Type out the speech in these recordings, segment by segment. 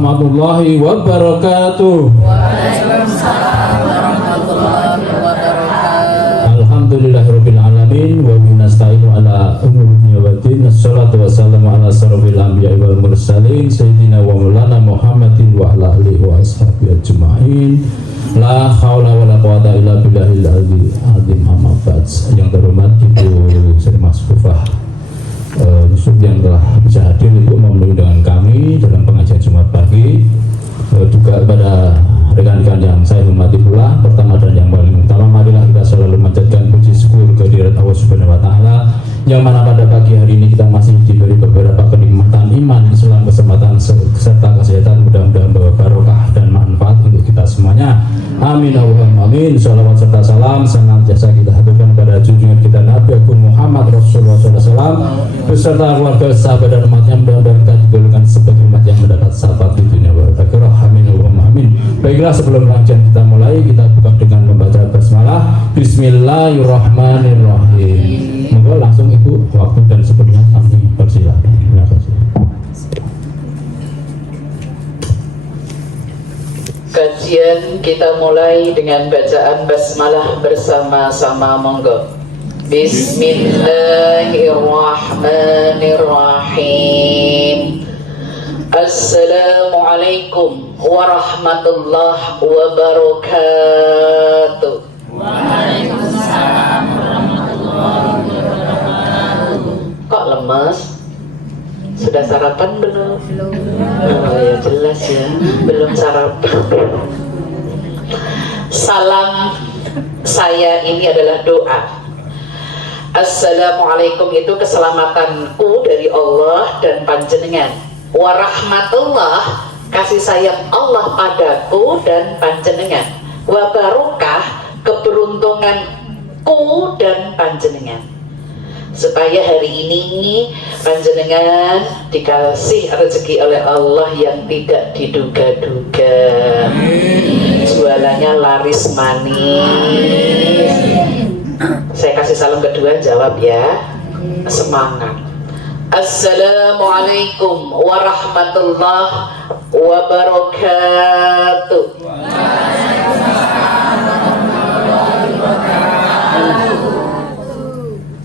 warahmatullahi wabarakatuh. Waalaikumsalam warahmatullahi wabarakatuh. Alhamdulillahirabbil alamin wa bihi nasta'inu ala umuri dunya waddin. Wassalatu wassalamu ala asyrofil anbiya'i wal mursalin sayyidina wa maulana Muhammadin wa ala alihi wa ashabihi ajma'in. La haula wala quwata illa billahil azim. Amma ba'd. Yang terhormat Ibu Sri Masfufah Yusuf yang telah bisa hadir untuk memenuhi dengan kami dalam pengajian Jumat pagi, juga kepada rekan-rekan yang saya hormati pula. Pertama dan yang paling utama, marilah kita selalu menjadikan puji syukur kehadirat Allah Subhanahu wa Ta'ala, yang mana pada pagi hari ini kita masih diberi beberapa kenikmatan iman, Islam, kesempatan serta kesehatan. Mudah-mudahan bahwa barokah dan manfaat untuk kita semuanya. Amin Allahumma amin. Shalawat serta salam senantiasa kita haturkan pada junjungan kita Nabi Agung Muhammad Rasulullah SAW beserta keluarga, sahabat dan umatnya. Mudah-mudahan kita digolongkan sebagai umat yang mendapat syafaat di dunia wal akhirah. Amin Allahumma amin. Baiklah, sebelum pengajian kita mulai, kita buka dengan membaca basmalah. Bismillahirrahmanirrahim. Monggo langsung Ibu, waktu dan sebelumnya kami persilakan. Terima kasih. Kajian kita mulai dengan bacaan basmalah bersama-sama, monggo. Bismillahirrahmanirrahim. Assalamualaikum warahmatullahi wabarakatuh. Waalaikumsalam warahmatullahi wabarakatuh. Kok lemes? Sudah sarapan belum? Oh ya, jelas ya, belum sarapan. Salam saya ini adalah doa. Assalamualaikum itu keselamatanku dari Allah dan panjenengan. Warahmatullah, kasih sayang Allah padaku dan panjenengan. Wabarokah, keberuntunganku dan panjenengan. Supaya hari ini panjenengan dikasih rezeki oleh Allah yang tidak diduga-duga. Jualannya laris manis. Saya kasih salam kedua, jawab ya. Semangat. Assalamualaikum warahmatullahi wabarakatuh.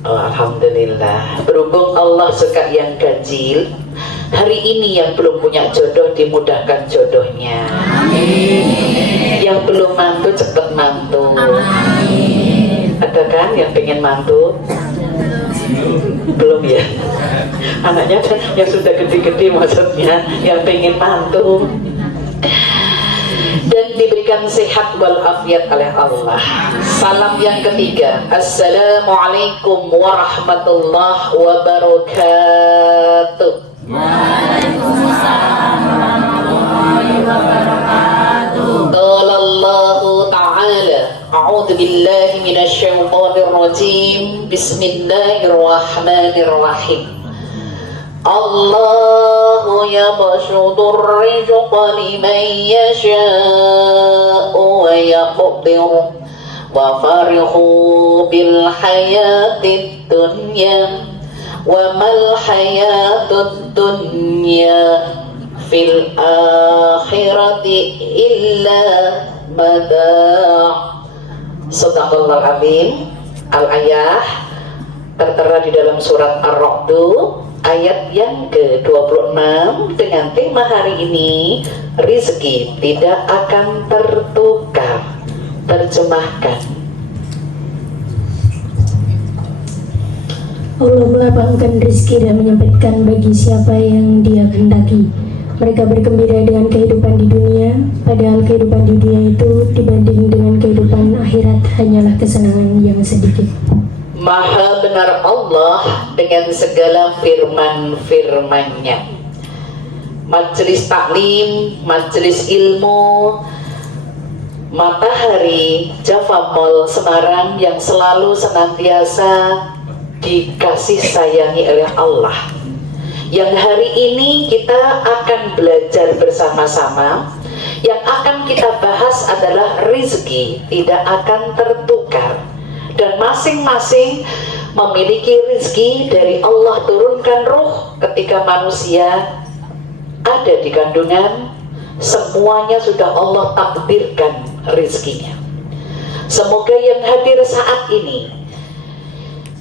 Alhamdulillah, berhubung Allah suka yang ganjil, hari ini yang belum punya jodoh dimudahkan jodohnya. Amin. Yang belum mantu cepet mantu. Amin. Ada kan yang pengen mantu? Belum ya? Anaknya kan yang sudah gede-gede, maksudnya yang pengen mantu dan diberikan sehat walafiat oleh Allah. Salam yang ketiga, Assalamualaikum warahmatullahi wabarakatuh. Waalaikumsalam warahmatullahi wabarakatuh. Qala Allahu ta'ala, a'udzu billahi minasyaitonir rajim. Bismillahirrahmanirrahim. Allahu yabsutur rizqa liman yasha'u wa yaqdiru wa farihu bil hayatid dunya wa mal hayatud dunya fil akhirati illa mata'. Shadaqallahul azim. Al-ayah tertera di dalam surat Ar-Ra'd ayat yang ke-26 dengan tema hari ini, rizki tidak akan tertukar. Terjemahkan. Allah melapangkan rizki dan menyempitkan bagi siapa yang Dia kehendaki. Mereka bergembira dengan kehidupan di dunia, padahal kehidupan di dunia itu dibanding dengan kehidupan akhirat hanyalah kesenangan yang sedikit. Maha benar Allah dengan segala firman-firman-Nya. Majelis taklim, majelis ilmu, Matahari Java Mall Semarang yang selalu senantiasa dikasih sayangi oleh Allah. Yang hari ini kita akan belajar bersama-sama. Yang akan kita bahas adalah rizki tidak akan tertukar. Dan masing-masing memiliki rezeki dari Allah turunkan ruh ketika manusia ada di kandungan semuanya sudah Allah takdirkan rezekinya. Semoga yang hadir saat ini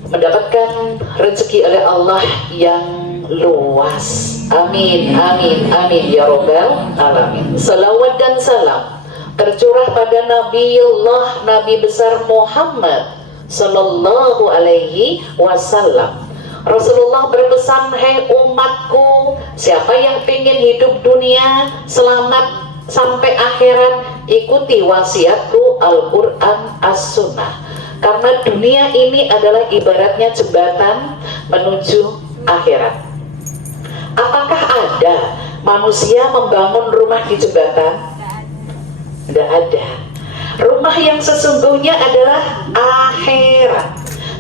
mendapatkan rezeki oleh Allah yang luas. Amin, amin, amin ya Rabbal alamin. Salawat dan salam tercurah pada Nabi besar Muhammad sallallahu alaihi wasallam. Rasulullah berpesan, "Hai umatku, siapa yang ingin hidup dunia selamat sampai akhirat, ikuti wasiatku Al-Quran As-Sunnah." Karena dunia ini adalah ibaratnya jembatan menuju akhirat. Apakah ada manusia membangun rumah di jembatan? Tidak ada. Rumah yang sesungguhnya adalah akhirat.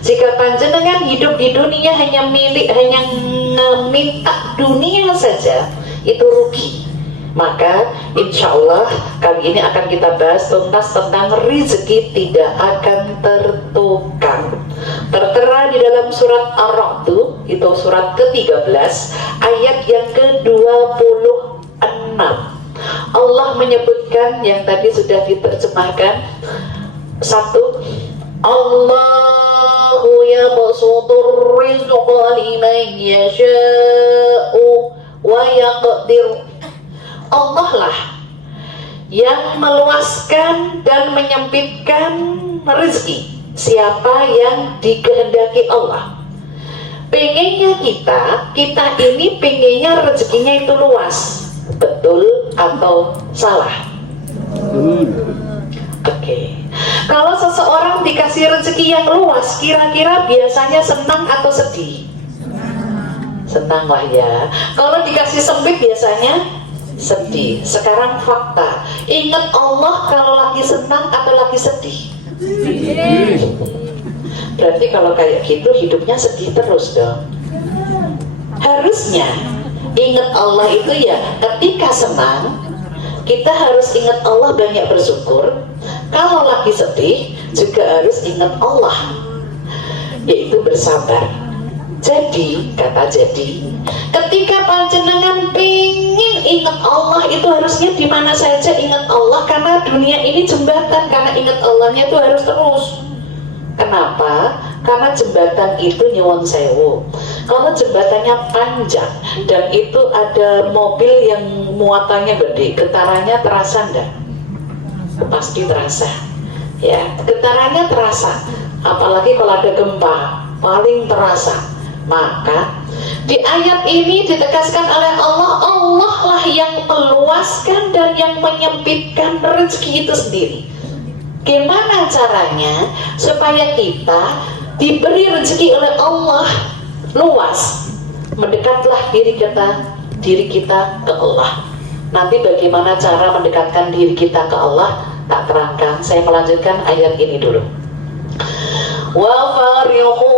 Jika panjenengan hidup di dunia hanya meminta dunia saja, itu rugi. Maka insya Allah kali ini akan kita bahas tuntas tentang rezeki tidak akan tertukar. Tertera di dalam surat Ar-Ra'd, itu surat ke-13 ayat yang ke-26. Allah menyebutkan yang tadi sudah diterjemahkan. Satu, Allahu yabsutur rizqa liman yasha'u wa yaqdir. Allah lah yang meluaskan dan menyempitkan rezeki siapa yang dikehendaki Allah. Pengennya kita ini pengennya rezekinya itu luas. Betul atau salah? Oke. Kalau seseorang dikasih rezeki yang luas, kira-kira biasanya senang atau sedih? Senang lah ya. Kalau dikasih sempit biasanya sedih. Sekarang fakta, ingat Allah kalau lagi senang atau lagi sedih? Berarti kalau kayak gitu hidupnya sedih terus dong. Harusnya ingat Allah itu ya ketika senang kita harus ingat Allah, banyak bersyukur. Kalau lagi sedih juga harus ingat Allah, yaitu bersabar. Jadi ketika panjenengan pengen ingat Allah, itu harusnya di mana saja ingat Allah, karena dunia ini jembatan, karena ingat Allahnya itu harus terus. Kenapa? Karena jembatan itu nyuwun sewu. Kalau jembatannya panjang dan itu ada mobil yang muatannya gede, getarannya terasa enggak? Pasti terasa. Ya, getarannya terasa. Apalagi kalau ada gempa, paling terasa. Maka di ayat ini ditegaskan oleh Allah, Allah lah yang meluaskan dan yang menyempitkan rezeki itu sendiri. Gimana caranya supaya kita diberi rezeki oleh Allah luas? Mendekatlah diri kita ke Allah. Nanti bagaimana cara mendekatkan diri kita ke Allah tak terangkan. Saya melanjutkan ayat ini dulu. Wa farihu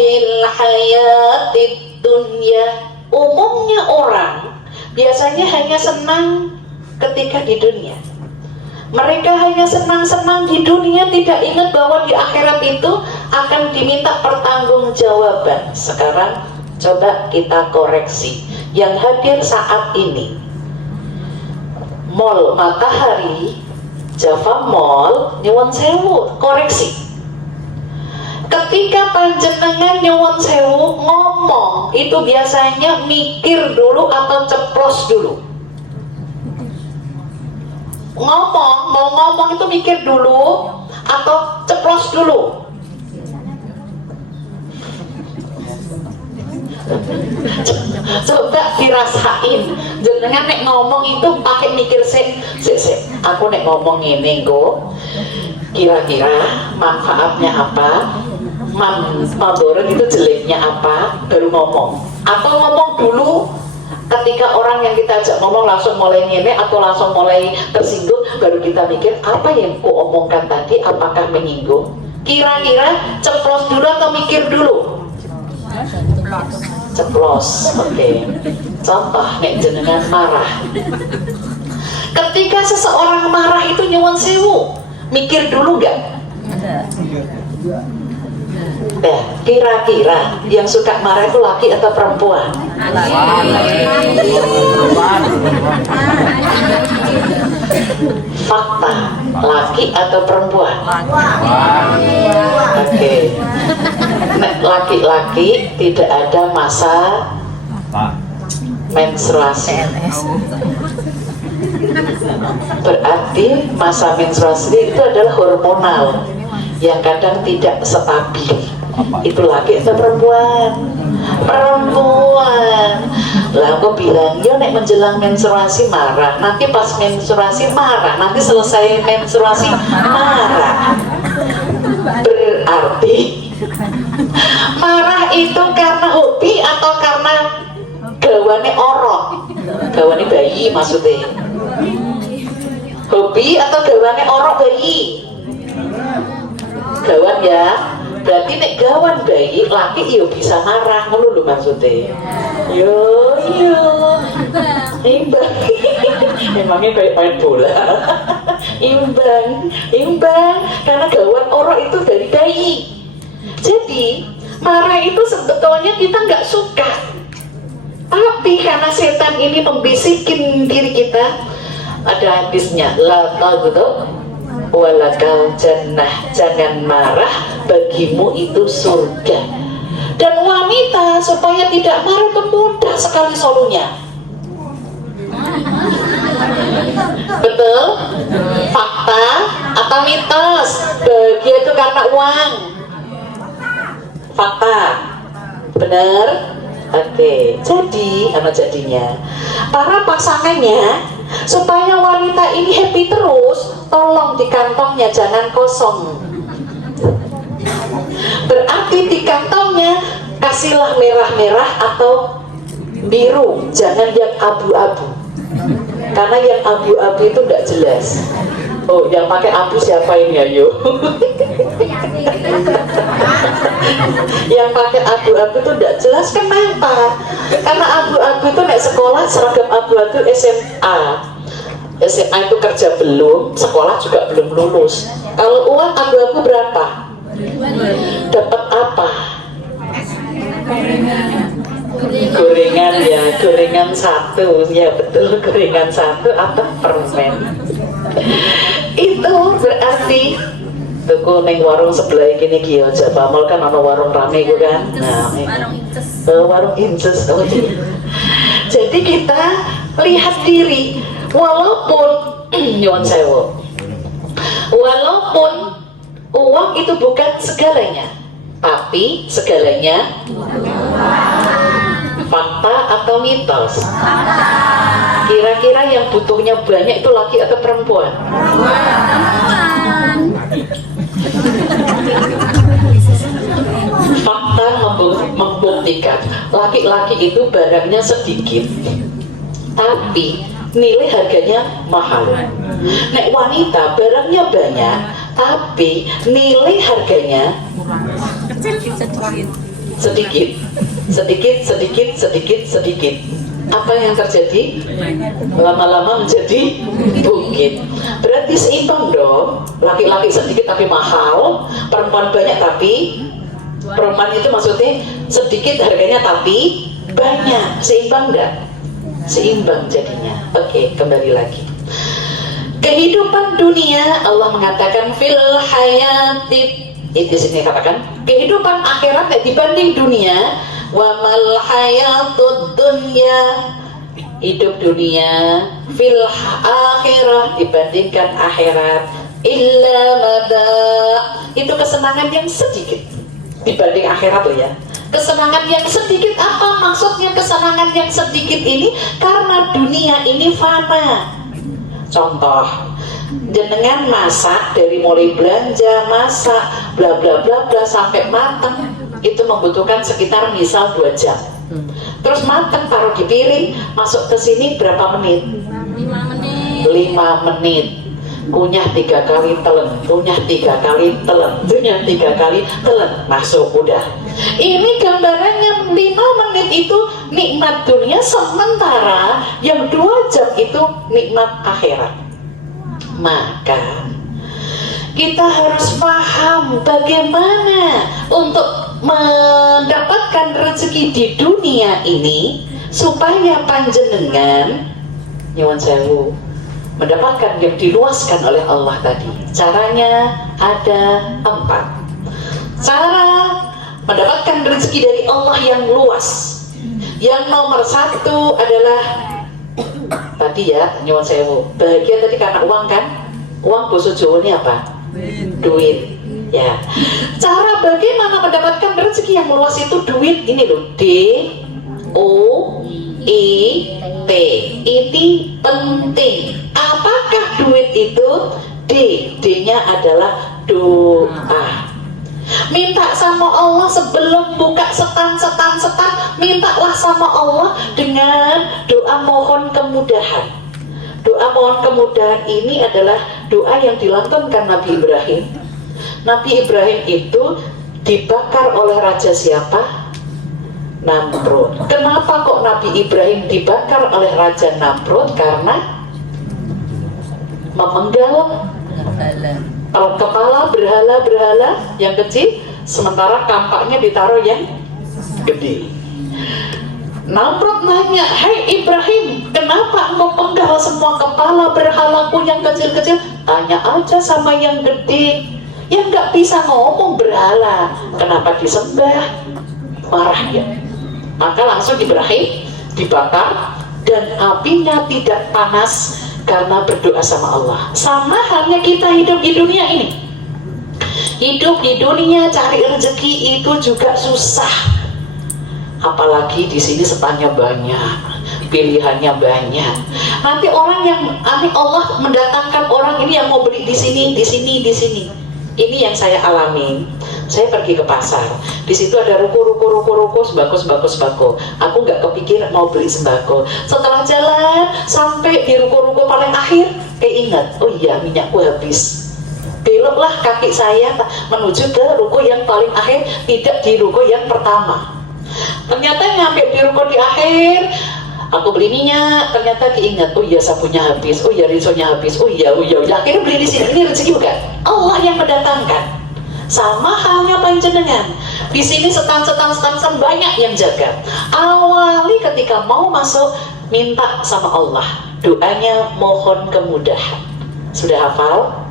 bil hayatid dunya. Umumnya orang biasanya hanya senang ketika di dunia. Mereka hanya senang-senang di dunia, tidak ingat bahwa di akhirat itu akan diminta pertanggungjawaban. Sekarang coba kita koreksi yang hadir saat ini. Mall Matahari, Java Mall, nyuwun sewu, koreksi. Ketika panjenengan nyuwun sewu ngomong, itu biasanya mikir dulu atau ceplos dulu? Mau ngomong itu mikir dulu atau ceplos dulu? Coba dirasain. Jenengan nek ngomong itu pakai mikir sik. Aku nek ngomong ini go, kira-kira manfaatnya apa? Madorot itu jeleknya apa? Baru ngomong. Atau ngomong dulu. Ketika orang yang kita ajak ngomong langsung mulai ngene atau langsung mulai tersinggung, baru kita mikir apa yang ku omongkan tadi, apakah menyinggung? Kira-kira ceplos dulu atau mikir dulu? Ceplos. Oke. Contoh nek jenengan marah. Ketika seseorang marah itu nyuwun sewu, mikir dulu gak? Kira-kira yang suka marah itu laki atau perempuan? Laki atau perempuan? Oke. Nek laki-laki tidak ada masa menstruasi. Berarti masa menstruasi itu adalah hormonal yang kadang tidak stabil. Itu laki atau perempuan? Perempuan. Lah aku bilang, ya nek menjelang menstruasi marah, nanti pas menstruasi marah, nanti selesai menstruasi marah. Berarti marah itu karena hobi atau karena gawane orok? Gawane bayi maksudnya. Hobi atau gawane orok bayi? Gawan ya. Berarti nek gawan bayi laki yo bisa marah, ngono lho maksudnya. Yo imbang. Memangnya kayak main bola. imbang karena gawan orok itu dari bayi. Jadi marah itu sebetulnya kita nggak suka, tapi karena setan ini membisikin diri kita. Ada hadisnya, la taghdab walakal jannah, jangan marah, bagimu itu surga. Dan wanita supaya tidak marah itu mudah sekali solunya. Betul? Fakta atau mitos? Bahagia itu karena uang. Fakta. Benar? Oke. Jadi, apa jadinya? Para pasangannya supaya wanita ini happy terus, tolong di kantongnya jangan kosong. Berarti di kantongnya kasihlah merah-merah atau biru, jangan yang abu-abu. Karena yang abu-abu itu tidak jelas. Oh, yang pakai abu siapa ini, ayo? Yang pakai abu-abu itu tidak jelas, kenapa? Karena abu-abu itu naik sekolah seragam abu-abu SMA. SMA itu kerja belum, sekolah juga belum lulus. Kalau uang abu-abu berapa? Dapat apa? Gorengan ya, gorengan satu, ya betul, gorengan satu atau permen. Itu berarti tuku neng warung sebelah gini Gio Jawa Mall kan ada warung rame itu kan. Nah, warung inces. Jadi kita lihat diri, walaupun nyuwun sewu, walaupun uang itu bukan segalanya, tapi segalanya fakta atau mitos? Kira-kira yang butuhnya banyak itu laki atau perempuan? Fakta membuktikan laki-laki itu barangnya sedikit, tapi nilai harganya mahal. Nek wanita barangnya banyak, tapi nilai harganya sedikit. Apa yang terjadi? Lama-lama menjadi bukit. Berarti seimbang dong. Laki-laki sedikit tapi mahal, perempuan banyak tapi perempuan itu maksudnya sedikit harganya tapi banyak. Seimbang enggak? Seimbang jadinya. Oke, kembali lagi. Kehidupan dunia, Allah mengatakan fil hayatid, itu sini katakan kehidupan akhirat dibanding dunia. Wa mal hayatud dunya, hidup dunia, fil akhirah dibandingkan akhirat, illa mada, itu kesenangan yang sedikit dibanding akhirat loh ya. Kesenangan yang sedikit, apa maksudnya kesenangan yang sedikit ini? Karena dunia ini fana. Contoh, jenengan masak dari mulai belanja, masak, bla bla bla bla sampai matang itu membutuhkan sekitar misal 2 jam. Terus matang taruh di piring, masuk ke sini berapa menit? 5 menit. Kunyah 3 kali telen, kunyah 3 kali telen, kunyah 3 kali telen, masuk udah. Ini gambarannya 5 menit itu nikmat dunia, sementara yang 2 jam itu nikmat akhirat. Maka kita harus paham bagaimana untuk mendapatkan rezeki di dunia ini supaya panjenengan nyuwun sewu mendapatkan yang diluaskan oleh Allah tadi. Caranya ada 4. Cara mendapatkan rezeki dari Allah yang luas. Yang nomor 1 adalah tadi ya, nyuwun sewu. Bahagia tadi karena uang kan? Uang basa Jawa ini apa? Duit. Ya. Cara bagaimana mendapatkan rezeki yang luas itu duit ini loh. D-O-I-T. Ini penting. Apakah duit itu? D-nya adalah doa. Minta sama Allah sebelum buka setan, mintalah sama Allah dengan doa mohon kemudahan. Doa mohon kemudahan ini adalah doa yang dilantunkan Nabi Ibrahim. Nabi Ibrahim itu dibakar oleh raja siapa? Namrud. Kenapa kok Nabi Ibrahim dibakar oleh raja Namrud? Karena memenggal kepala berhala-berhala yang kecil, sementara kampaknya ditaruh yang gede. Namrud nanya, "Hai Ibrahim, kenapa engkau penggal semua kepala berhalaku yang kecil-kecil? Tanya aja sama yang gede, yang gak bisa ngomong berhala. Kenapa disembah?" Marah dia. Maka langsung Ibrahim dibakar dan apinya tidak panas karena berdoa sama Allah. Sama halnya kita hidup di dunia ini. Hidup di dunia cari rezeki itu juga susah. Apalagi di sini setannya banyak, pilihannya banyak. Nanti orang yang Allah mendatangkan orang ini yang mau beli di sini. Ini yang saya alami. Saya pergi ke pasar. Di situ ada ruko sembako. Aku nggak kepikir mau beli sembako. Setelah jalan sampai di ruko paling akhir, keinget, oh iya minyakku habis. Beloklah kaki saya menuju ke ruko yang paling akhir, tidak di ruko yang pertama. Ternyata nyampe di ruko di akhir, aku beli minyak, ternyata keinget, oh iya sabunnya habis, oh iya risonya habis, oh iya, akhirnya beli di sini. Ini rezeki bukan? Allah yang mendatangkan. Sama halnya panjenengan. Di sini setan banyak yang jaga. Awali ketika mau masuk, minta sama Allah. Doanya mohon kemudahan. Sudah hafal?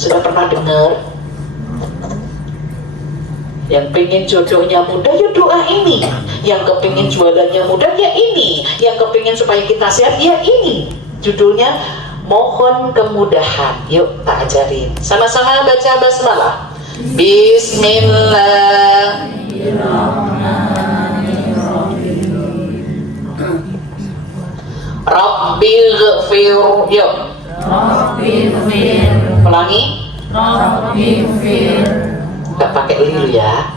Sudah pernah dengar? Yang pengen jodohnya mudah ya doa ini. Yang kepingin jualannya mudah ya ini. Yang kepingin supaya kita sehat ya ini. Judulnya mohon kemudahan. Yuk tak ajarin. Sama-sama baca basmalah. Bismillahirrahmanirrahim. Rabbighfir. Yuk. Rabbighfir. Ulangi. Rabbighfir. Gak pakai liru ya.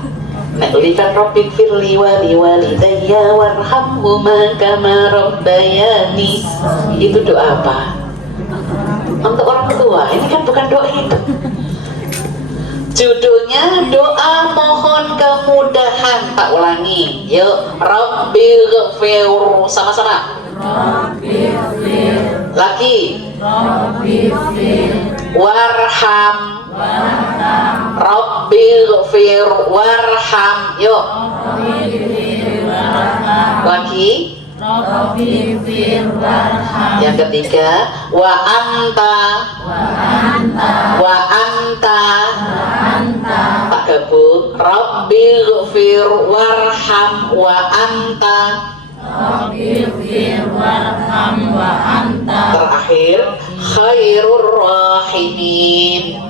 Nek li kan Rabbighfir li walidayya warhamhuma kama rabbayani. Itu doa apa? Untuk orang tua. Ini kan bukan doa itu. Judulnya doa mohon kemudahan. Tak ulangi. Yuk. Rabbighfir. Sama-sama. Rabbighfir. Lagi. Rabbighfir. Warham. Rabbighfir warham. Yuk. Lagi. Rabbighfir warham. Yang ketiga, wa anta. Tak gabung. Rabbighfir warham wa anta. Rabbighfir warham wa anta. Terakhir, khairur rahimin.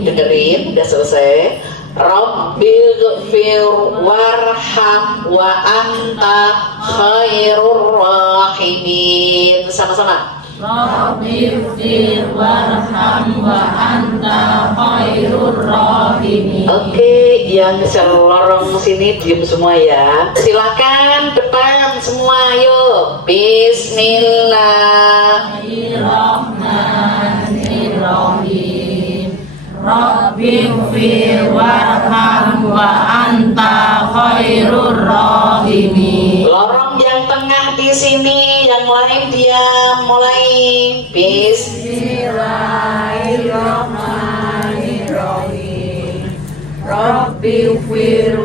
Dengerin, udah selesai. Rabbighfir warham wa anta khairur rahimin. Sama-sama. Rabbighfir warham wa anta khairur rahimin. Oke, yang selorong sini diem semua ya. Silakan depan semua, yuk. Bismillahirrahmanirrahim. Rabbighfir warham wa anta khairur rahimin. Lorong yang tengah di sini, yang lain diam. Mulai. Bismillahirrahmanirrahim. Rabbighfir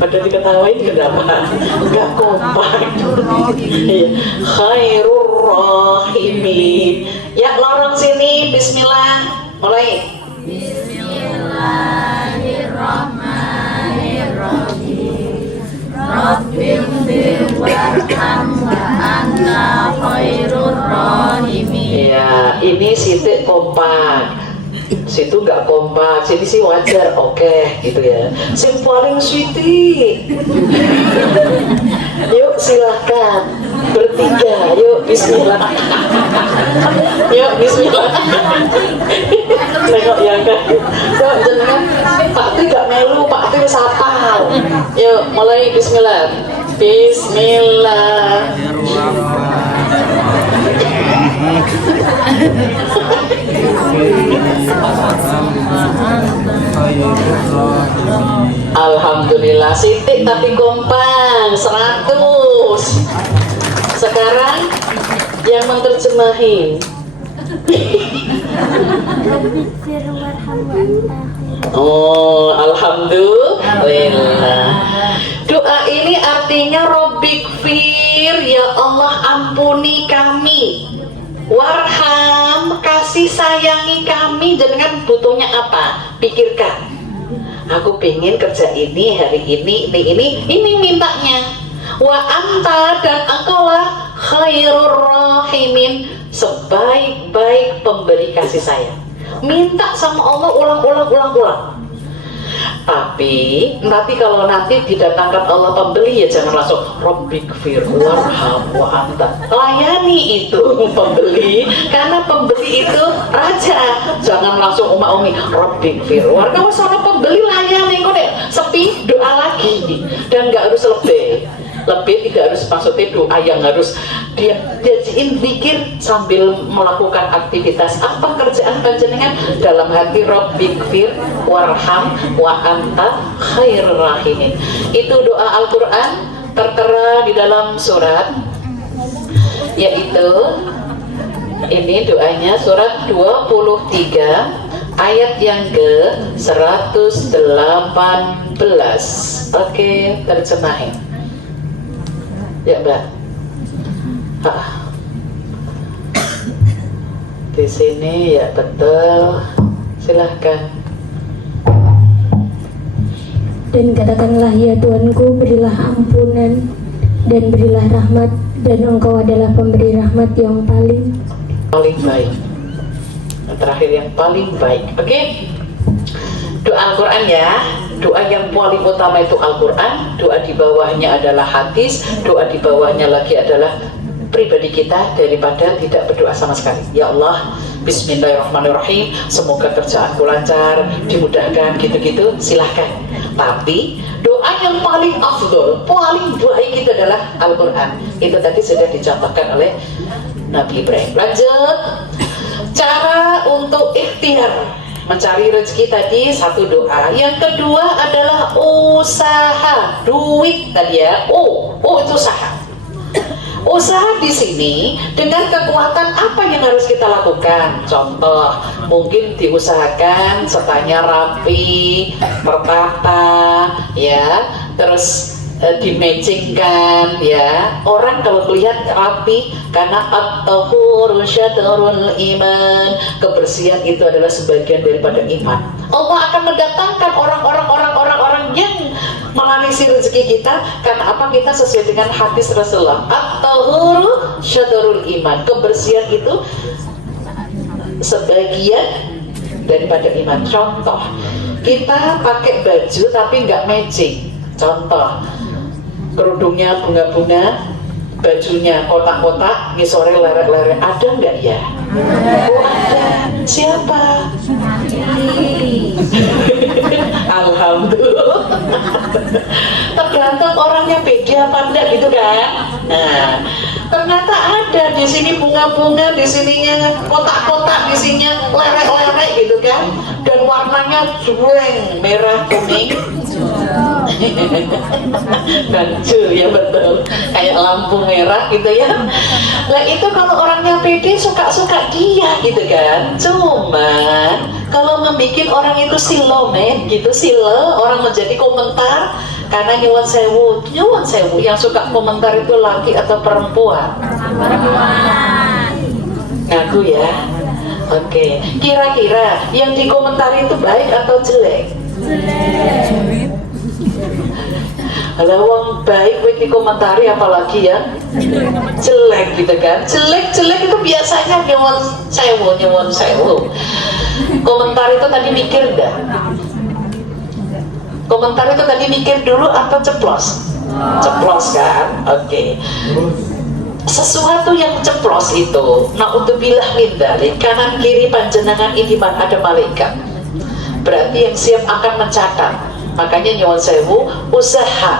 Padahal diketawain kenapa? Enggak kompak. Iya. Khairur rahimin. Ya, lorong sini. Bismillah. Mulai. Bismillahirrahmanirrahim. Rabbighfir warham wa anta khairur rahimin. Ya, ini Siti kompak. Situ nggak kompak, sini sih wajar, oke, gitu ya. Yang paling sweetie. Yuk silahkan bertiga, yuk Bismillah. Yuk Bismillah. Tengok yang kan, yuk jenengan Pak Ti gak melu, Pak Ti sapal. Yuk mulai Bismillah. Bismillah. Alhamdulillah Siti tapi kompak 100. Sekarang yang menerjemahin. Oh, alhamdulillah. Doa ini artinya Robbikfir, ya Allah ampuni kami. Warham, kasih sayangi kami. Dengan butuhnya apa? Pikirkan. Aku pengen kerja ini, hari ini mintanya. Wa anta, dan engkaulah khairur rahimin, sebaik-baik pemberi kasih sayang. Minta sama Allah ulang. Tapi kalau nanti didatangkan Allah pembeli, ya jangan langsung Robbikfir warham wa anta. Layani itu pembeli, karena pembeli itu raja. Jangan langsung umi Robbikfir warham. Kalau seorang pembeli layani kok deh, sepi doa lagi, dan nggak harus lebih tidak harus maksudnya doa yang harus dia zikir sambil melakukan aktivitas apa kerjaan panjenengan dalam hati. Robbikfir warham wa anta khairur rahimin. Itu doa Al-Quran tertera di dalam surat, yaitu ini doanya surat 23 ayat yang ke 118. Oke, terjemahin ya Mbak. Di sini ya betul, silahkan. Dan katakanlah, ya Tuanku, berilah ampunan dan berilah rahmat, dan Engkau adalah pemberi rahmat yang paling baik. Yang terakhir yang paling baik. Oke. Doa Al-Quran ya. Doa yang paling utama itu Al-Quran. Doa di bawahnya adalah hadis. Doa di bawahnya lagi adalah pribadi kita daripada tidak berdoa sama sekali. Ya Allah, Bismillahirrahmanirrahim, semoga kerjaanku lancar, dimudahkan, gitu-gitu, silahkan. Tapi doa yang paling afdol, paling baik itu adalah Al-Quran. Itu tadi sudah dicontohkan oleh Nabi Ibrahim. Lanjut. Cara untuk ikhtiar mencari rezeki tadi satu doa. Yang kedua adalah usaha, duit tadi ya. Itu usaha. Usaha di sini dengan kekuatan apa yang harus kita lakukan? Contoh, mungkin diusahakan setanya rapi, tertata, ya, terus dimagickan, ya. Orang kalau melihat rapi, karena at-tahuru syatrul iman, kebersihan itu adalah sebagian daripada iman. Allah akan mendatangkan orang-orang yang melalisi rezeki kita. Karena apa? Kita sesuai dengan hadis Rasulullah, at-tahuru syatrul iman, kebersihan itu sebagian daripada iman. Contoh, kita pakai baju tapi nggak matching. Contoh, kerudungnya bunga-bunga, bajunya kotak-kotak, ngisore lerek-lerek. Ada nggak ya? Oh ada. Siapa? Alhamdulillah. Tergantung orangnya pede apa enggak gitu kan. Nah, ternyata ada di sini bunga-bunga, di sininya kotak-kotak, di sininya lerek-lerek gitu kan. Dan warnanya jueng, merah, kuning. Ganjil ya betul, kayak lampu merah gitu ya. Nah itu kalau orangnya pede suka-suka dia gitu kan. Cuman kalau membuat orang itu silomen gitu, silo orang menjadi komentar karena nyuwun sewu yang suka komentar itu laki atau perempuan? Ngaku ya. Oke, kira-kira yang dikomentari itu baik atau jelek? Kalau wong baik wong dikomentari apalagi ya jelek gitu kan. Jelek itu biasanya nyuwun sewu. Komentar itu tadi mikir dah. Komentar itu tadi mikir dulu atau ceplos? Ceplos kan? Oke. Sesuatu yang ceplos itu, na'udzubillah min dzalik, kanan kiri panjenengan ini ada malaikat. Berarti yang siap akan mencatat. Makanya nyuwun sewu, usaha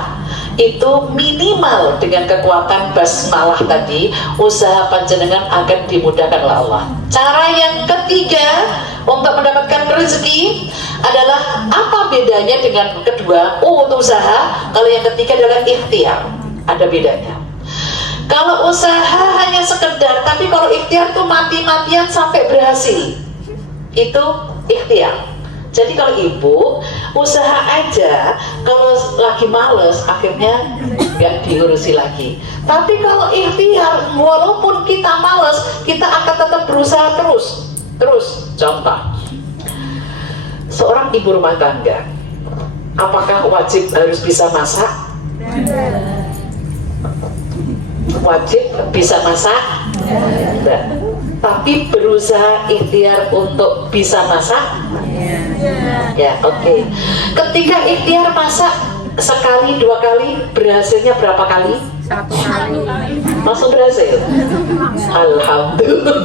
itu minimal dengan kekuatan basmalah tadi, usaha panjenengan akan dimudahkan oleh Allah. Cara yang ketiga untuk mendapatkan rezeki adalah apa bedanya dengan kedua? Untuk usaha, kalau yang ketiga adalah ikhtiar. Ada bedanya. Kalau usaha hanya sekedar, tapi kalau ikhtiar tuh mati-matian sampai berhasil. Itu ikhtiar. Jadi kalau ibu usaha aja, kalau lagi males akhirnya nggak diurusi lagi. Tapi kalau ikhtiar, walaupun kita males, kita akan tetap berusaha terus. Contoh, seorang ibu rumah tangga, apakah wajib harus bisa masak? Wajib bisa masak? Enggak. Tapi berusaha ikhtiar untuk bisa masak? Ya, oke. Ketika ikhtiar masak sekali, 2 kali, berhasilnya berapa kali? 1 kali. Langsung berhasil? Alhamdulillah.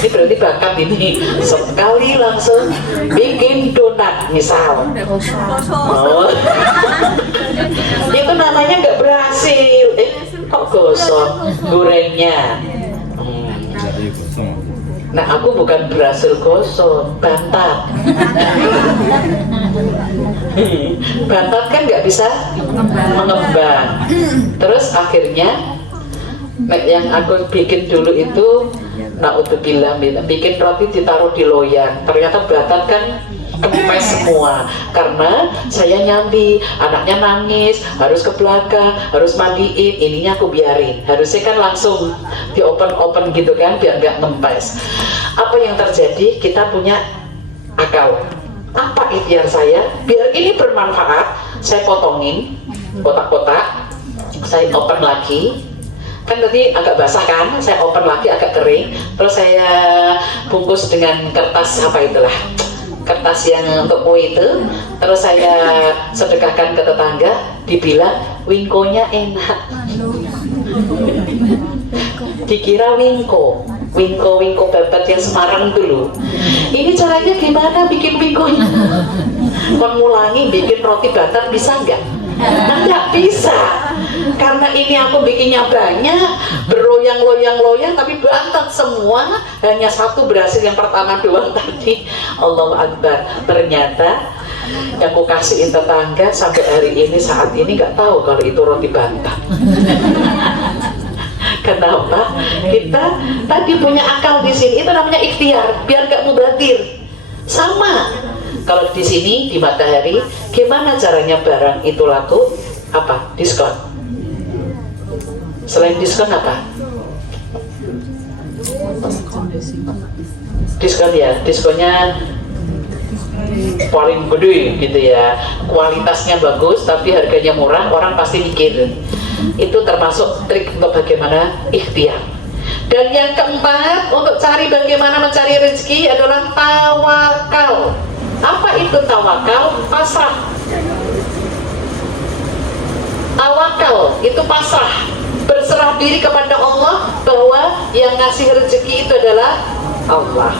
Ini berarti bakat ini. Sekali langsung bikin donat misal. Oh. Itu namanya nggak berhasil. Kok gosong gorengnya? Nah aku bukan berhasil gosong, bantat. Bantat kan nggak bisa mengembang. Terus akhirnya yang aku bikin dulu itu, na'udzubillah, bikin roti ditaruh di loyang. Ternyata bantat kan kempes semua karena saya nyambi, anaknya nangis, harus ke belakang, harus mandiin, ininya aku biarin. Harusnya kan langsung di open gitu kan biar nggak ngempes. Apa yang terjadi? Kita punya akal. Apa ikhtiar saya? Biar ini bermanfaat, saya potongin kotak-kotak, saya open lagi. Kan tadi agak basah kan, saya open lagi agak kering, terus saya bungkus dengan kertas apa itulah, kertas yang untuk kue itu, terus saya sedekahkan ke tetangga, dibilang wingkonya enak. Dikira wingko babat yang Semarang dulu. Ini caranya gimana bikin wingkonya? Mengulangi bikin roti batat bisa nggak? Nggak bisa. Karena ini aku bikinnya banyak, beroyang-loyang tapi bantat semua, hanya satu berhasil yang pertama doang tadi. Allahu Akbar. Ternyata yang aku kasihin tetangga sampai hari ini saat ini nggak tahu kalau itu roti bantat. Kenapa? Kita tadi punya akal di sini, itu namanya ikhtiar, biar nggak mubadir. Sama. Kalau di sini di Matahari, gimana caranya barang itu laku? Apa? Diskon. Selain diskon apa? Diskon ya, diskonnya paling gede gitu ya. Kualitasnya bagus tapi harganya murah, orang pasti mikir. Itu termasuk trik untuk bagaimana ikhtiar. Dan yang keempat, untuk cari bagaimana mencari rezeki adalah tawakal. Apa itu tawakal? Pasrah. Tawakal itu pasrah, berserah diri kepada Allah bahwa yang ngasih rezeki itu adalah Allah.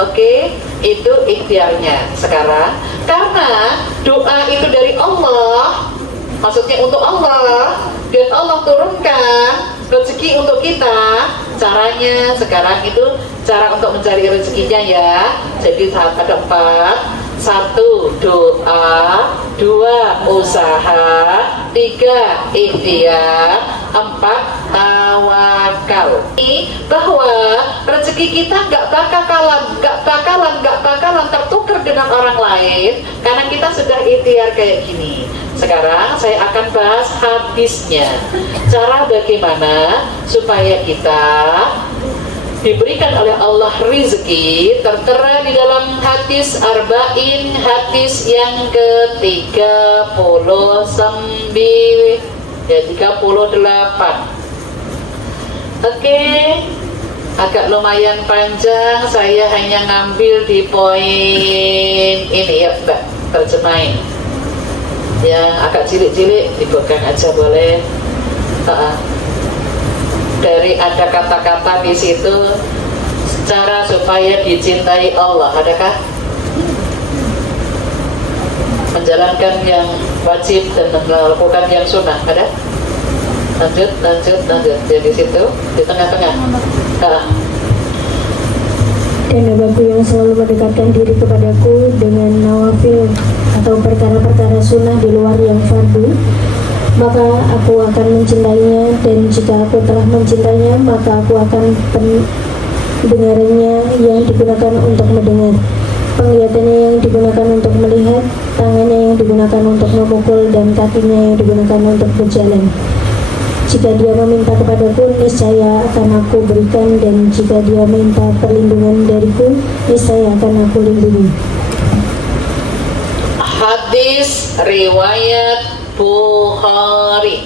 Oke, itu ikhtiarnya sekarang. Karena doa itu dari Allah, maksudnya untuk Allah, dan Allah turunkan rezeki untuk kita. Caranya sekarang itu cara untuk mencari rezekinya ya. Jadi tahap keempat, 1 doa, 2 usaha, 3 ikhtiar, 4 tawakal. Bahwa rezeki kita nggak bakalan tertukar dengan orang lain karena kita sudah ikhtiar kayak gini. Sekarang saya akan bahas hadisnya. Cara bagaimana supaya kita diberikan oleh Allah rezeki, tertera di dalam hadis arba'in, hadis yang ke-39 ya 38. Oke, agak lumayan panjang, saya hanya ngambil di poin ini ya Mbak, terjemahin yang agak cilik-cilik dibuatkan aja boleh. Dari ada kata-kata di situ, cara supaya dicintai Allah, adakah? Menjalankan yang wajib dan melakukan yang sunnah, ada? Lanjut. Jadi situ di tengah-tengah. Dan Abahku yang selalu mendekatkan diri kepadaku dengan nawafil atau perkara-perkara sunnah di luar yang fardu, maka aku akan mencintainya, dan jika aku telah mencintainya, maka aku akan pendengarannya yang digunakan untuk mendengar, penglihatannya yang digunakan untuk melihat, tangannya yang digunakan untuk memukul, dan kakinya yang digunakan untuk berjalan. Jika dia meminta kepadaku, niscaya akan aku berikan, dan jika dia minta perlindungan dariku, niscaya akan aku lindungi. Hadis riwayat Bukhari,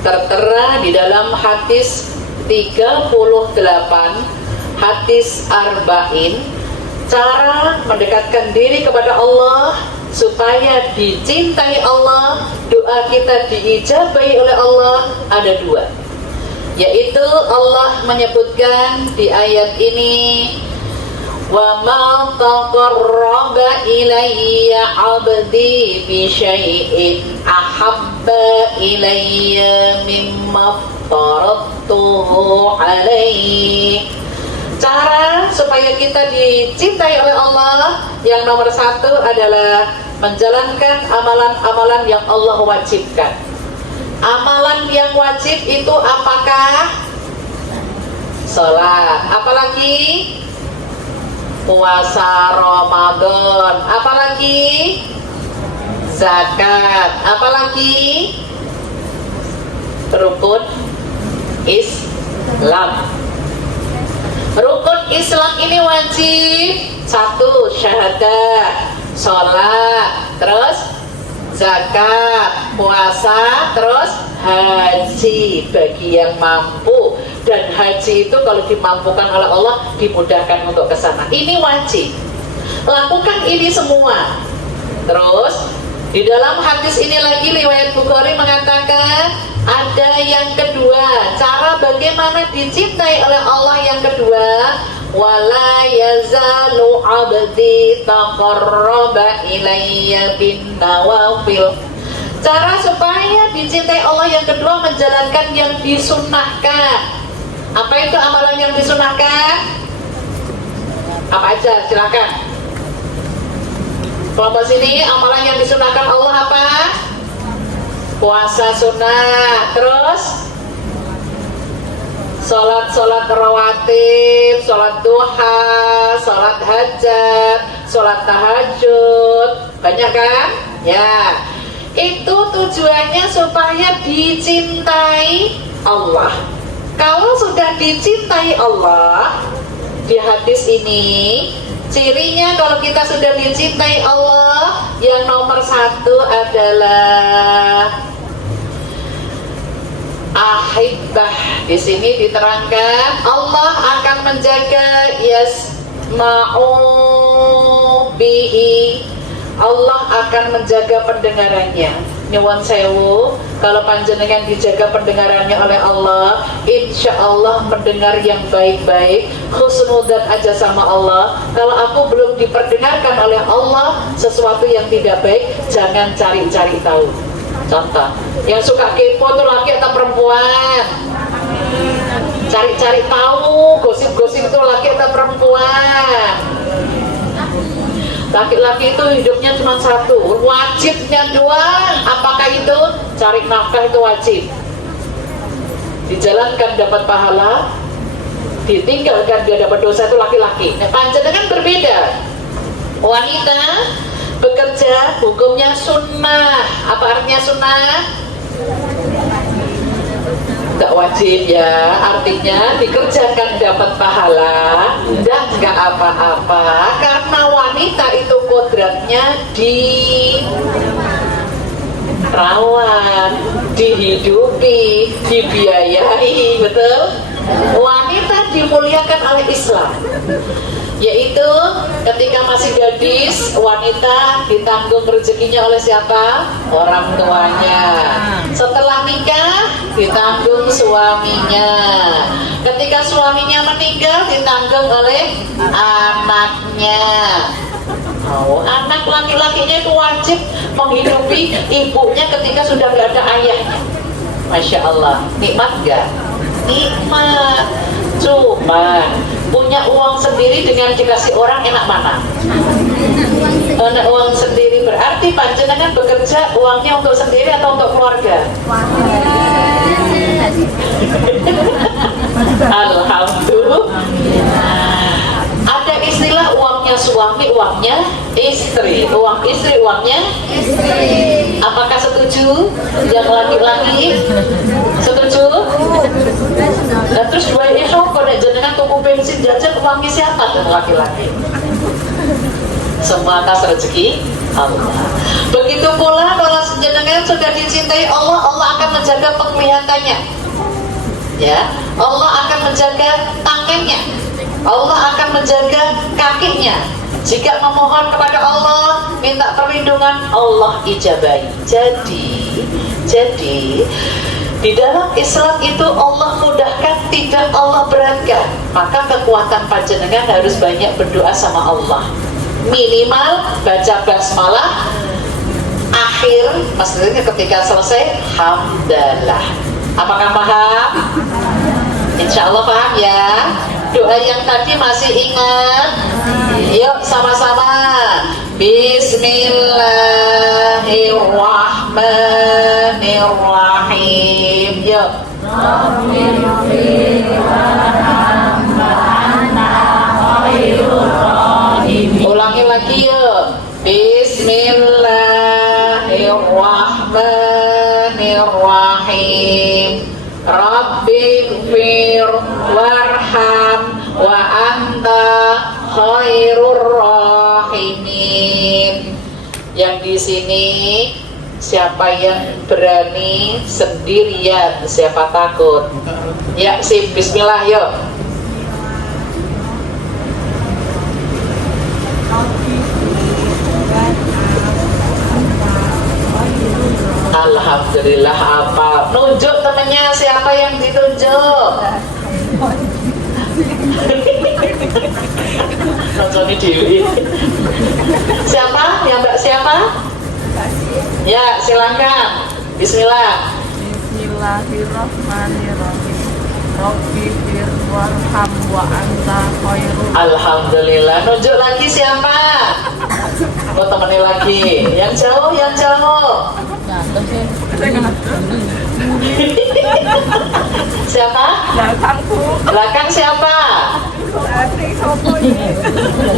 tertera di dalam hadis 38, hadis arba'in. Cara mendekatkan diri kepada Allah supaya dicintai Allah, doa kita diijabahi oleh Allah, ada 2, yaitu Allah menyebutkan di ayat ini, wa ma taqarraba ilayya 'abdi bi syai'in ahabba ilayya mimma faradtuhu alaihi. Cara supaya kita dicintai oleh Allah yang nomor 1 adalah menjalankan amalan-amalan yang Allah wajibkan. Amalan yang wajib itu apakah? Sholat, apalagi? Puasa Ramadan, apalagi? Zakat, apalagi? Rukun Islam. Rukun Islam ini wajib 1 syahadat, sholat, terus zakat, puasa, terus haji bagi yang mampu. Dan haji itu kalau dimampukan oleh Allah dimudahkan untuk ke sana. Ini wajib. Lakukan ini semua. Terus di dalam hadis ini lagi riwayat Bukhari mengatakan ada yang kedua, cara bagaimana dicintai oleh Allah yang kedua, wala yazalu 'abdi taqarraba ilayya bin nawafil. Cara supaya dicintai Allah yang kedua, menjalankan yang disunnahkan. Apa itu amalan yang disunnahkan? Apa aja? Silakan. Kelompok sini, amalan yang disunnahkan Allah apa? Puasa sunnah, terus sholat rawatib, sholat duha, sholat hajat, sholat tahajud, banyak kan? Ya, itu tujuannya supaya dicintai Allah. Kalau sudah dicintai Allah, di hadis ini cirinya kalau kita sudah dicintai Allah, yang nomor 1 adalah ahibbah. Di sini diterangkan Allah akan menjaga yasma'u bihi. Allah akan menjaga pendengarannya. Nyuwun sewu, kalau panjenengan dijaga pendengarannya oleh Allah, insya Allah mendengar yang baik-baik, husnudzan aja sama Allah. Kalau aku belum diperdengarkan oleh Allah sesuatu yang tidak baik, jangan cari-cari tahu. Contoh, yang suka kepo tuh laki atau perempuan? Cari-cari tahu, gosip-gosip itu laki atau perempuan? Laki-laki itu hidupnya cuma satu, wajibnya doang. Apakah itu? Cari nafkah itu wajib. Dijalankan dapat pahala, ditinggalkan dia dapat dosa, itu laki-laki. Nah, panjenengan berbeda. Wanita bekerja hukumnya sunnah. Apa artinya sunnah? Enggak wajib ya, artinya dikerjakan dapat pahala dan enggak apa-apa, karena wanita itu kodratnya dirawat, dihidupi, dibiayai, betul? Wanita dimuliakan oleh Islam, yaitu ketika masih gadis, wanita ditanggung rezekinya oleh siapa? Orang tuanya. Setelah nikah, ditanggung suaminya. Ketika suaminya meninggal, ditanggung oleh anaknya. Oh, anak laki-lakinya itu wajib menghidupi ibunya ketika sudah nggak ada ayahnya. Masya Allah, nikmat nggak? Nikmat. Cuma punya uang sendiri dengan dikasih orang enak mana? Enak uang sendiri, berarti panjenengan bekerja uangnya untuk sendiri atau untuk keluarga? Alhamdulillah. Ada istilah uangnya suami, uangnya istri. Uang istri, uangnya istri. Apakah setuju? Yang laki-laki setuju? Nah, terus dua ini kok jenengan tuku bensin jajan uangnya siapa dan laki-laki? Semua atas rezeki Allah. Begitu pula kalau jenengan sudah dicintai Allah, Allah akan menjaga penglihatannya. Ya, Allah akan menjaga tangannya. Allah akan menjaga kakinya. Jika memohon kepada Allah, minta perlindungan, Allah ijabahi. Jadi di dalam Islam itu Allah mudahkan, tidak Allah beratkan. Maka kekuatan panjenengan harus banyak berdoa sama Allah. Minimal baca basmalah akhir, maksudnya ketika selesai hamdalah. Apakah paham? Insya Allah paham ya. Doa yang tadi masih ingat? Yuk sama-sama. Bismillahirrahmanirrahim. Yuk. Ulangi lagi yuk. Bismillahirrahmanirrahim. Rabbighfir warham wa anta khairur rahimin. Yang di sini siapa yang berani sendirian, siapa takut? Ya, sip, bismillah yuk. Alhamdulillah. Apa? Nunjuk temennya, siapa yang ditunjuk? Nonjoni Dewi. Siapa? Ya Mbak siapa? Ya silakan. Bismillah. Bismillahirrahmanirrahim. Rabbighfir warham wa anta khairul. Alhamdulillah. Nunjuk lagi siapa? Oh temennya lagi. Yang jauh, yang jauh. Siapa? Belakang siapa?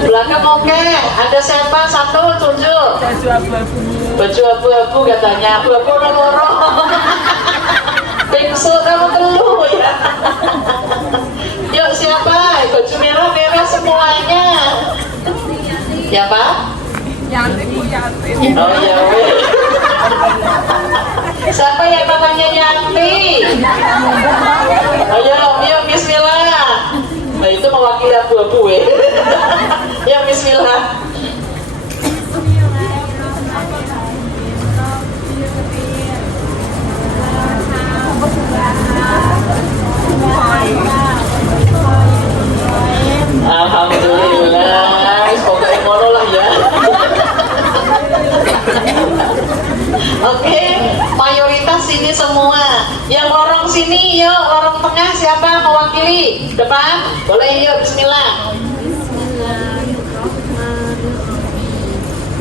Belakang oke. Ada siapa? Satu tunjuk. Baju abu-abu katanya. Abu-abu loro. Bingsu kamu telu ya. Yuk siapa? Baju merah-merah semuanya. Siapa? Yanti. Oh ya. Siapa yang namanya Yanti? Oh ya, yuk bismillah. Nah itu mewakili abu-abu ya. Ya bismillah. Alhamdulillah. Pokoknya ngono lah ya. Oke, mayoritas sini semua. Yang lorong sini, yuk, lorong tengah siapa mewakili? Depan, boleh yuk, bismillah.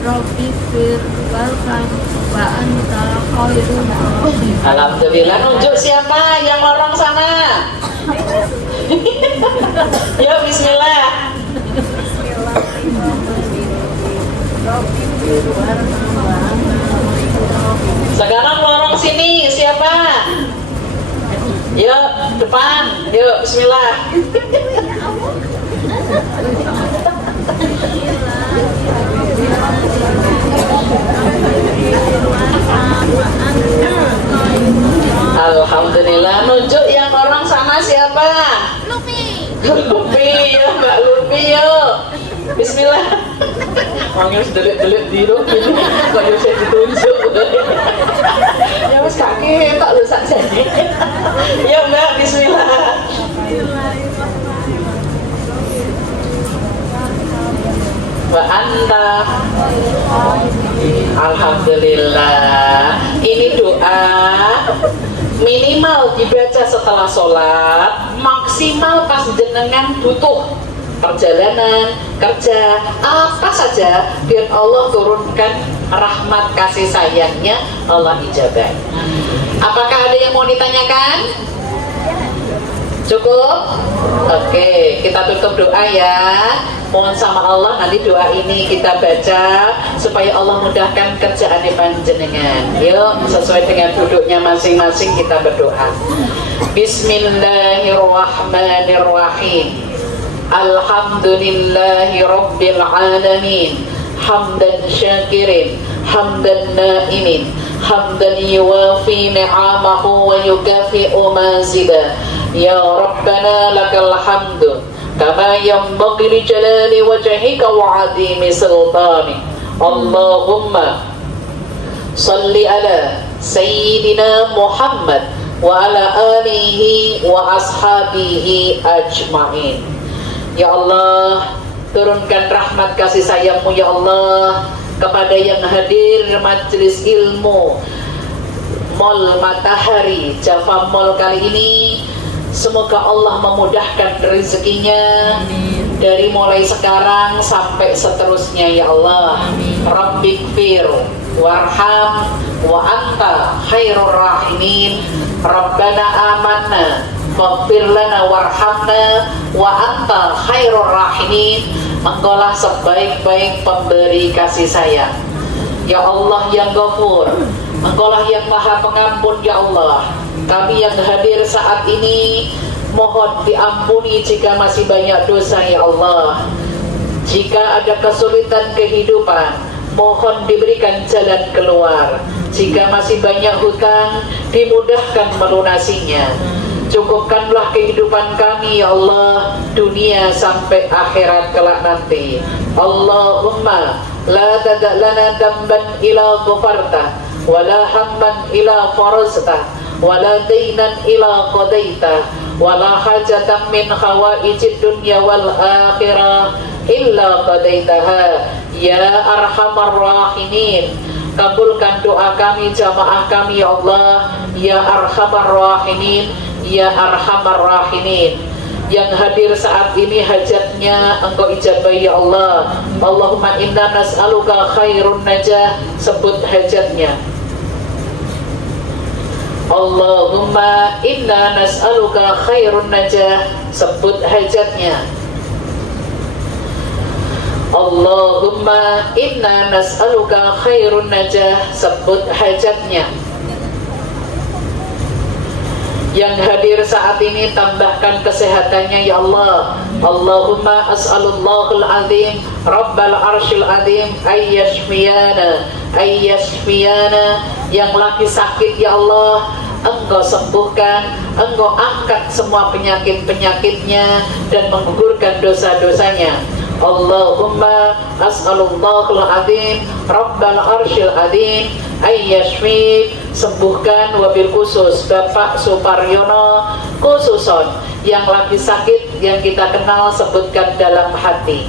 Rabbi fir warham wa anta khairul rahimin. Alhamdulillah. Nunjuk siapa yang orang sana? Ya bismillah. Sekarang lorong sini siapa? Yuk depan, yuk bismillah. Alhamdulillah. Nunjuk yang orang sana siapa? Lupi ya Mbak Lupi yuk. Bismillah. Orangnya harus delik-delik di rumah ini. Kok ya saya ditunjuk. Ya mas kaki tak lusak saya. Ya Mbak bismillah. Wa anta. Alhamdulillah. Ini doa minimal dibaca setelah sholat, maksimal pas jenengan butuh perjalanan, kerja, apa saja, biar Allah turunkan rahmat kasih sayangnya, Allah ijabah. Apakah ada yang mau ditanyakan? Cukup? Oke, kita tutup doa ya. Mohon sama Allah nanti doa ini kita baca supaya Allah mudahkan kerjaan panjenengan. Yuk, sesuai dengan duduknya masing-masing kita berdoa. Bismillahirrahmanirrahim. Alhamdulillahi rabbil alamin. Hamdan syakirin, hamdan naimin, hamdan yuwafi ni'amahu wa yukafi'u mazidah. Ya Rabbana lakal hamdu kama yanbaghi li jalali wajhika wa 'azimi sultani. Allahumma salli ala sayyidina Muhammad wa ala alihi wa ashabihi ajma'in. Ya Allah, turunkan rahmat kasih sayangmu ya Allah kepada yang hadir majelis ilmu Mall Matahari Java Mall kali ini. Semoga Allah memudahkan rezekinya dari mulai sekarang sampai seterusnya ya Allah. Rabbikfir warham wa anta khairur rahimin. Rabbana amanna faghfir lana warhamna wa anta khairur rahimin. Engkaulah sebaik-baik pemberi kasih sayang ya Allah yang Ghafur. Engkaulah yang maha pengampun ya Allah. Kami yang hadir saat ini mohon diampuni jika masih banyak dosa ya Allah. Jika ada kesulitan kehidupan, mohon diberikan jalan keluar. Jika masih banyak hutang, dimudahkan melunasinya. Cukupkanlah kehidupan kami ya Allah, dunia sampai akhirat kelak nanti. Allahumma la tada' lana damban ila ghafarta wala hamman ila farazta wala dainan ila qadaita wala hajatan min hawaijid dunya wal akhirah illa qadaitaha ya arhamar rahimin. Kabulkan doa kami, jamaah kami ya Allah, ya arhamar rahimin, ya arhamar rahimin. Yang hadir saat ini hajatnya Engkau ijabah ya Allah. Allahumma inna nas'aluka khairun najah. Sebut hajatnya. Allahumma inna nas'aluka khairun najah. Sebut hajatnya. Allahumma inna nas'aluka khairun najah. Sebut hajatnya. Yang hadir saat ini tambahkan kesehatannya ya Allah. Allahumma as'alullahul azim rabbal arsyil azim ayyashfiyana. Yang lagi sakit ya Allah, Engkau sembuhkan, Engkau angkat semua penyakit-penyakitnya dan menggugurkan dosa-dosanya. Allahumma as'alullahul azim rabbal arsyil azim ayyashfi. Sembuhkan wabil khusus Bapak Suparyono khususon yang lagi sakit, yang kita kenal, sebutkan dalam hati.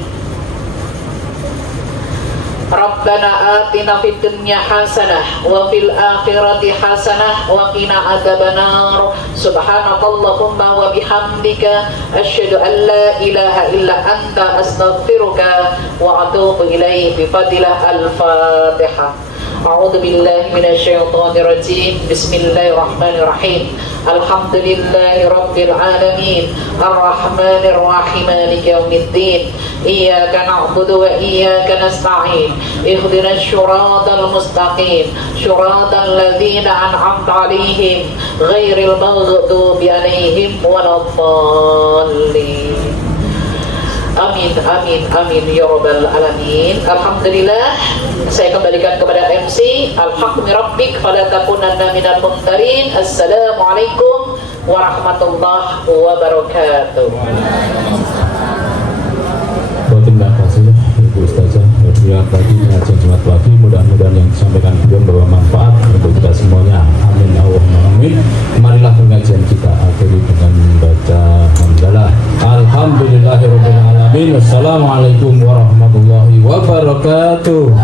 Rabbana atina fid dunya hasanah wa fil akhirati hasanah wa qina adzabannar. Subhanakallahumma wa bihamdika asyhadu an la ilaha illa anta astaghfiruka wa atubu ilaik. Bi fadilah al-Fatihah. A'udzu billahi minasyaitonir rajim. Bismillahirrahmanirrahim. Alhamdulillahi rabbil alamin. Arrahmanir rahim. Maliki yaumiddin. Iyyaka na'budu wa iyyaka nasta'in. Ihdinas siratal mustaqim. Siratal ladzina an'amta 'alaihim ghairil maghdubi 'alaihim waladdallin. Amin, amin, amin ya rabbal alamin. Alhamdulillah, saya kembalikan kepada MC. Alhamdulillah rabbik fala takunanna minal mumtarin. Assalamualaikum warahmatullahi wabarakatuh. Terima kasih Ibu Ustazah yang tadi pengajian Jumat pagi, mudah-mudahan yang disampaikan beliau membawa manfaat untuk kita semuanya. Amin Allahumma amin. Marilah pengajian kita akhiri dengan membaca hamdalah. Alhamdulillahirabbil alamin. Wassalamualaikum warahmatullahi wabarakatuh.